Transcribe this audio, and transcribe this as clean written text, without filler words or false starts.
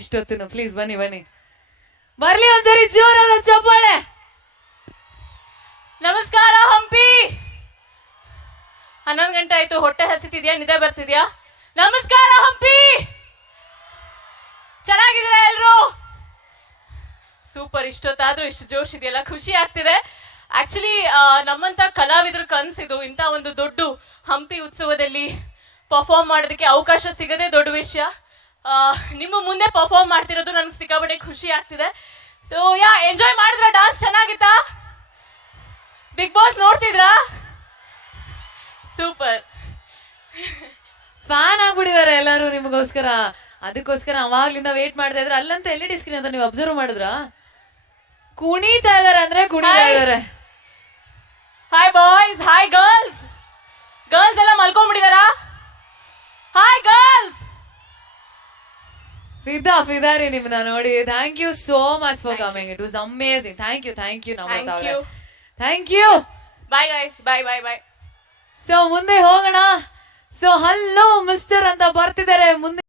ಇಷ್ಟೊತ್ತು ಪ್ಲೀಸ್ ಬನ್ನಿ ಬನ್ನಿ ಬರ್ಲಿ ಒಂದ್ಸರಿ ಜೋರಾದ ಚಪ್ಪಾಳೆ. ನಮಸ್ಕಾರ ಹಂಪಿ. 11 ಗಂಟೆ ಆಯ್ತು, ಹೊಟ್ಟೆ ಹಸಿತಿದ್ಯಾ, ನಿದ್ದೆ ಬರ್ತಿದ್ಯಾ? ನಮಸ್ಕಾರ ಹಂಪಿ. ಚೆನ್ನಾಗಿದ್ದೀರಾ ಎಲ್ರು? ಸೂಪರ್. ಇಷ್ಟೊತ್ತಾದ್ರೂ ಇಷ್ಟು ಜೋಶ್ ಇದೆಯಲ್ಲ, ಖುಷಿ ಆಗ್ತಿದೆ. ಆಕ್ಚುಲಿ ನಮ್ಮಂತ ಕಲಾವಿದ್ರ ಕನಸಿದು ಇಂಥ ಒಂದು ದೊಡ್ಡ ಹಂಪಿ ಉತ್ಸವದಲ್ಲಿ ಪರ್ಫಾರ್ಮ್ ಮಾಡೋದಕ್ಕೆ ಅವಕಾಶ ಸಿಗದೆ ದೊಡ್ಡ ವಿಷಯ. ನಿಮ್ಮ ಮುಂದೆ ಪರ್ಫಾರ್ಮ್ ಮಾಡ್ತಿರೋದು ನನಗೆ ಸಿಕ್ಕಾಪಟ್ಟೆ ಖುಷಿ ಆಗ್ತಿದೆ. ಸೊ ಎಂಜಾಯ್ ಮಾಡಿದ್ರ? ಡಾನ್ಸ್ ಚೆನ್ನಾಗಿತ್ತಾ? ಬಿಗ್ ಬಾಸ್ ನೋಡ್ತಿದ್ರಾ? ಸೂಪರ್. ಫ್ಯಾನ್ ಆಗ್ಬಿಟ್ಟಿದ್ದಾರೆ ಎಲ್ಲರೂ ನಿಮಗೋಸ್ಕರ. ಅದಕ್ಕೋಸ್ಕರ ಅವಾಗ್ಲಿಂದ ವೇಟ್ ಮಾಡ್ತಾ ಇದ್ರೆ. ಅಲ್ಲಂತ LED ಸ್ಕ್ರೀನ್ ಅಂತ ನೀವು ಅಬ್ಸರ್ವ್ ಮಾಡಿದ್ರ? ಕುಣಿತಾ ಇದಾರೆ ಅಂದ್ರೆ ಕುಣಿತಾ ಇದಾರೆ. Hi boys, hi girls. Girls ಎಲ್ಲ ಮಲ್ಕೊಂಡ್ಬಿಟ್ಟಿದಾರಾ? Hi girls. ಫಿದಾರಿ ನಿಮ್ನ ನೋಡಿ. Thank you so much for coming. It was amazing. Thank you thank you. Bye guys, bye. So ಮುಂದೆ ಹೋಗೋಣ. ಸೊ ಹಲೋ ಮಿಸ್ಟರ್ ಅಂತ ಬರ್ತಿದ್ದಾರೆ ಮುಂದೆ.